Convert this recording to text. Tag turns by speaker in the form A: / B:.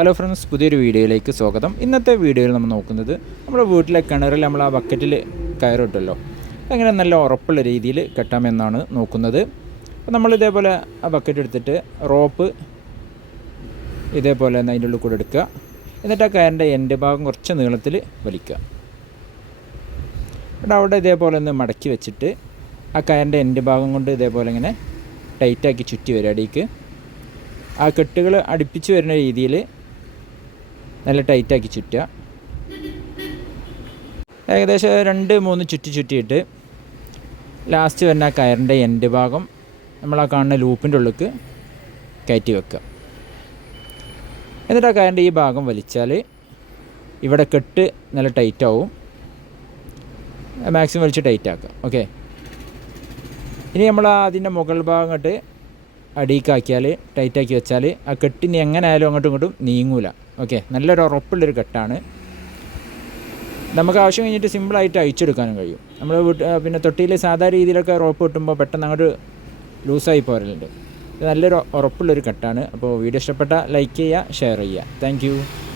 A: Hello friends പുതിയൊരു വീഡിയോയിലേക്ക് സ്വാഗതം. ഇന്നത്തെ വീഡിയോയിൽ നമ്മൾ നോക്കുന്നത് നമ്മുടെ വീട്ടിലെ കിണറിൽ നമ്മൾ ആ ബക്കറ്റിൽ കയറിട്ടല്ലോ. അങ്ങനെ നല്ല ഉറപ്പുള്ള രീതിയിൽ കെട്ടാമെന്നാണ് നോക്കുന്നത്. നമ്മൾ ഇതേപോലെ ആ ബക്കറ്റ് എടുത്തിട്ട് റോപ്പ് ഇതേപോലെ അതിന്റെ ഉള്ളിൽ കൂടെ എടുക്കുക. എന്നിട്ട് ആ കയറിന്റെ എന്റെ ഭാഗം കുറച്ച് നീളത്തിൽ വലിക്കുക. എന്നിട്ട് അവിടെ ഇതേപോലെ ഒന്ന് മടക്കി വെച്ചിട്ട് ആ കയറിന്റെ എന്റെ ഭാഗം കൊണ്ട് ഇതേപോലെ ഇങ്ങനെ ടൈറ്റാക്കി ചുറ്റി വരിക അടിക്ക് ആ കെട്ടുകൾ അടുപ്പിച്ച് വരുന്ന രീതിയിൽ നല്ല ടൈറ്റാക്കി ചുറ്റുക. ഏകദേശം രണ്ട് മൂന്ന് ചുറ്റി ചുറ്റിയിട്ട് ലാസ്റ്റ് വരുന്ന ആ കയറിന്റെ എൻഡ് ഭാഗം നമ്മൾ ആ കാണുന്ന ലൂപ്പിന്റെ ഉള്ളിലേക്ക് കയറ്റി വെക്കുക. എന്നിട്ട് ആ കയറിന്റെ ഈ ഭാഗം വലിച്ചാൽ ഇവിടെ കെട്ട് നല്ല ടൈറ്റാവും മാക്സിമം വലിച്ച് ടൈറ്റ് ആക്കുക. ഓക്കെ ഇനി നമ്മൾ അതിന്റെ മുകൾ ഭാഗം അങ്ങോട്ട് അടിയിക്കാക്കിയാൽ ടൈറ്റാക്കി വെച്ചാൽ ആ കെട്ടിന് എങ്ങനെ ആയാലും അങ്ങോട്ടും ഇങ്ങോട്ടും നീങ്ങൂല. ഓക്കെ? നല്ലൊരു ഉറപ്പുള്ളൊരു കെട്ടാണ്. നമുക്ക് ആവശ്യം കഴിഞ്ഞിട്ട് സിമ്പിളായിട്ട് അഴിച്ചെടുക്കാനും കഴിയും. നമ്മൾ വീട്ട് പിന്നെ തൊട്ടിയിൽ സാധാരണ രീതിയിലൊക്കെ റോപ്പ് കിട്ടുമ്പോൾ പെട്ടെന്ന് അങ്ങോട്ട് ലൂസായി പോരലുണ്ട്. നല്ലൊരു ഉറപ്പുള്ളൊരു കെട്ടാണ്. അപ്പോൾ വീഡിയോ ഇഷ്ടപ്പെട്ട ലൈക്ക് ചെയ്യുക ഷെയർ ചെയ്യുക. താങ്ക്